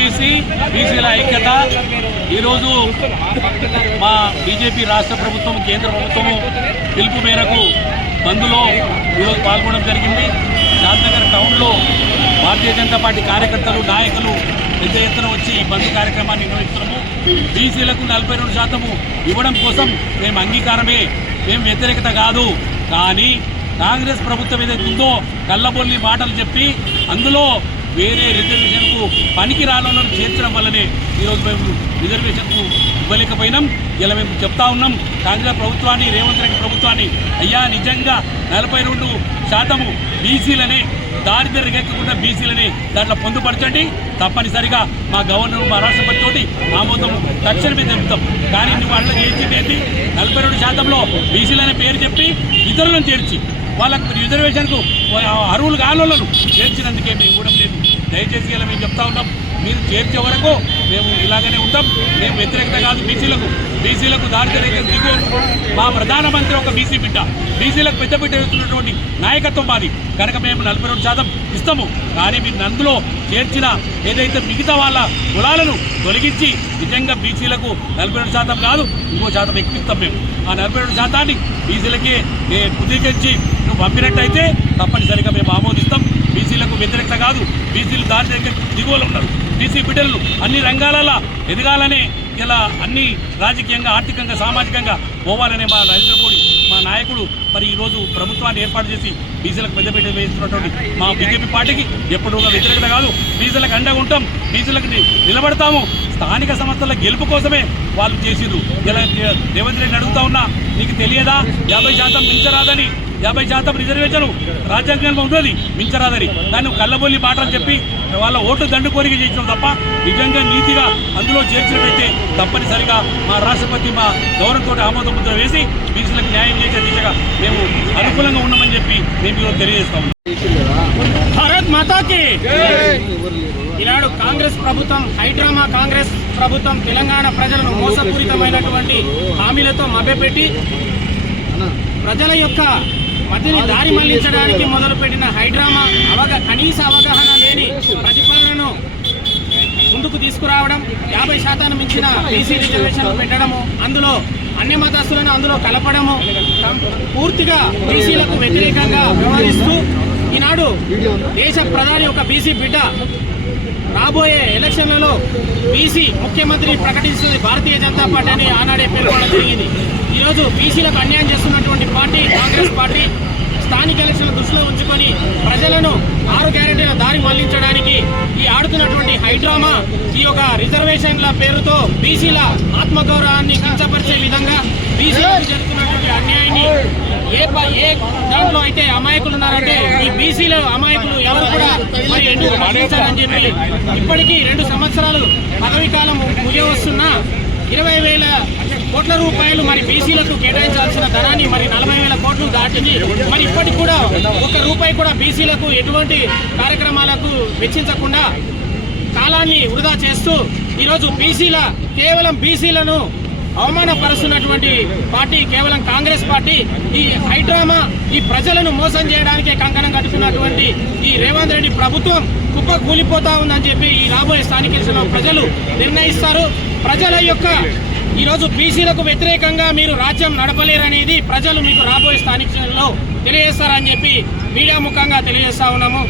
OBC బీసీల ఐక్యత. ఈరోజు మా బీజేపీ రాష్ట్ర ప్రభుత్వం కేంద్ర ప్రభుత్వము పిలుపు మేరకు బంద్లో ఈరోజు పాల్గొనడం జరిగింది. రాజనగర్ టౌన్లో భారతీయ జనతా పార్టీ కార్యకర్తలు నాయకులు పెద్ద ఎత్తున వచ్చి ఈ బంద్ కార్యక్రమాన్ని నిర్వహిస్తున్నాము. బీసీలకు నలభై రెండు శాతము ఇవ్వడం కోసం మేము అంగీకారమే మేము వ్యతిరేకత కాదు. కానీ కాంగ్రెస్ ప్రభుత్వం ఏదైతే ఉందో కళ్ళబొల్లి మాటలు చెప్పి అందులో వేరే రిజర్వేషన్కు పనికి రాళ్ళను చేర్చడం వల్లనే ఈరోజు మేము రిజర్వేషన్కు ఇవ్వలేకపోయినాం. ఇలా మేము చెప్తా ఉన్నాం. కాంగ్రెస్ ప్రభుత్వాన్ని రేవంత్ రెడ్డి ప్రభుత్వాన్ని అయ్యా నిజంగా నలభై రెండు శాతము బీసీలనే దారిద్ర ఎక్కకుండా బీసీలని దాంట్లో పొందుపరచండి. తప్పనిసరిగా మా గవర్నర్ మా రాష్ట్రపతితోటి ఆమోదం తక్షణమే చెప్తాం కానీ నువ్వు అట్లా చేసింది ఏంటి? నలభై రెండు శాతంలో బీసీలనే పేరు చెప్పి ఇతరులను చేర్చి వాళ్ళకు రిజర్వేషన్కు అరువులు కావాలను చేర్చినందుకే మేము కూడా దయచేసి ఇలా మేము చెప్తా ఉన్నాం. మీరు చేర్చే వరకు మేము ఇలాగనే ఉంటాం. మేము వ్యతిరేకత కాదు బీసీలకు. బీసీలకు దారిద్ర్యం దిగు మా ప్రధానమంత్రి ఒక బీసీ బిడ్డ. బీసీలకు పెద్ద బిడ్డ ఇస్తున్నటువంటి నాయకత్వం మాది. కనుక మేము నలభై రెండు శాతం ఇస్తాము. కానీ మీరు నందులో చేర్చిన ఏదైతే మిగతా వాళ్ళ కులాలను తొలగించి నిజంగా బీసీలకు నలభై రెండు శాతం కాదు ఇంకో శాతం ఎక్కిస్తాం మేము. ఆ నలభై రెండు శాతాన్ని బీసీలకి పుదీకరించి పంపినట్టయితే తప్పనిసరిగా మేము ఆమోదిస్తాం. బీసీలకు వ్యతిరేకత కాదు. బీసీలు దారి దగ్గర దిగువలు ఉన్నారు. బీసీ బిడ్డలు అన్ని రంగాలలో ఎదగాలనే ఇలా అన్ని రాజకీయంగా ఆర్థికంగా సామాజికంగా పోవాలనే మా నరేంద్ర మోడీ మా నాయకుడు మరి ఈరోజు ప్రభుత్వాన్ని ఏర్పాటు చేసి బీసీలకు పెద్దపీట వేస్తున్నటువంటి మా బీజేపీ పార్టీకి ఎప్పుడు వ్యతిరేకత కాదు. బీసీలకు అండగా ఉంటాం. బీసీలకు నిలబడతాము. స్థానిక సంస్థల గెలుపు కోసమే వాళ్ళు చేసిర్రు. ఇలా రేవంత్ రెడ్డి అడుగుతా ఉన్నా నీకు తెలియదా? యాభై శాతం మించరాదని యాభై శాతం రిజర్వేషన్ రాజ్యాంగంలో ఉన్నది మించరాదని. దాన్ని కళ్ళబొల్లి మాటలు చెప్పి వాళ్ళ ఓటు దండు కోరిక చేసిన తప్ప నిజంగా నీతిగా అందులో చేర్చినట్టయితే తప్పనిసరిగా మా రాష్ట్రపతి మా గౌరవంతో ఆమోద ముద్ర వేసి బీసీలకు న్యాయం చేసే దిశగా మేము అనుకూలంగా ఉన్నామని చెప్పి మేము ఈరోజు తెలియజేస్తాము భారత్ మాతాకి! ఈనాడు కాంగ్రెస్ ప్రభుత్వం హైడ్రామా కాంగ్రెస్ ప్రభుత్వం తెలంగాణ ప్రజలను మోసపూరితమైనటువంటి హామీలతో మభ్యపెట్టి ప్రజల యొక్క మతిని దారి మళ్ళించడానికి మొదలుపెట్టిన హైడ్రామా అవగా కనీస అవగాహన లేని ప్రతిపాదనను ముందుకు తీసుకురావడం యాభై శాతాన్ని మించిన బీసీ రిజర్వేషన్ పెట్టడము అందులో అన్ని మతస్థులను అందులో కలపడము పూర్తిగా బీసీలకు వ్యతిరేకంగా వ్యవహరిస్తూ ఈనాడు దేశ ప్రధాని ఒక బీసీ బిడ్డ రాబోయే ఎలక్షన్లలో బీసీ ముఖ్యమంత్రి ప్రకటిస్తుంది భారతీయ జనతా పార్టీ అని ఆనాడే పేర్కొనడం జరిగింది. ఈరోజు బీసీలకు అన్యాయం చేస్తున్నటువంటి పార్టీ కాంగ్రెస్ పార్టీ స్థానిక ఎలక్షన్ల దృష్టిలో ఉంచుకొని ప్రజలను ఆరు గ్యారెంటీల దారి మళ్ళించడానికి ఈ ఆడుతున్నటువంటి హైడ్రామా ఈ యొక్క రిజర్వేషన్ల పేరుతో బీసీల ఆత్మగౌరవాన్ని కించపరిచే విధంగా బీసీలకు జరుగుతున్నటువంటి అన్యాయాన్ని ఏ ఏ దాంట్లో అయితే అమాయకులు ఉన్నారంటే ఈ బీసీల అమాయకులు ఎవరు కూడా మరి ఎందుకు మరణించారని చెప్పి ఇప్పటికీ రెండు సంవత్సరాలు పదవి కాలం ముగియవస్తున్నా ఇరవై వేల కోట్ల రూపాయలు మరి బీసీలకు కేటాయించాల్సిన ధనాన్ని మరి నలభై వేల కోట్లు దాటింది. మరి ఇప్పటికి కూడా ఒక రూపాయి కూడా బీసీలకు ఎటువంటి కార్యక్రమాలకు వెచ్చించకుండా కాలాన్ని వృధా చేస్తూ ఈరోజు బీసీల కేవలం బీసీలను అవమానపరుస్తున్నటువంటి పార్టీ కేవలం కాంగ్రెస్ పార్టీ ఈ హైడ్రామా ఈ ప్రజలను మోసం చేయడానికే కంకణం కట్టుకున్నటువంటి ఈ రేవంత్ రెడ్డి ప్రభుత్వం కుప్ప కూలిపోతా ఉందని చెప్పి ఈ రాబోయే స్థానిక ప్రజలు నిర్ణయిస్తారు. ప్రజల యొక్క ఈరోజు బీసీలకు వ్యతిరేకంగా మీరు రాజ్యం నడపలేరనేది ప్రజలు మీకు రాబోయే స్థానిక తెలియజేస్తారని చెప్పి మీడియా ముఖంగా తెలియజేస్తా ఉన్నాము.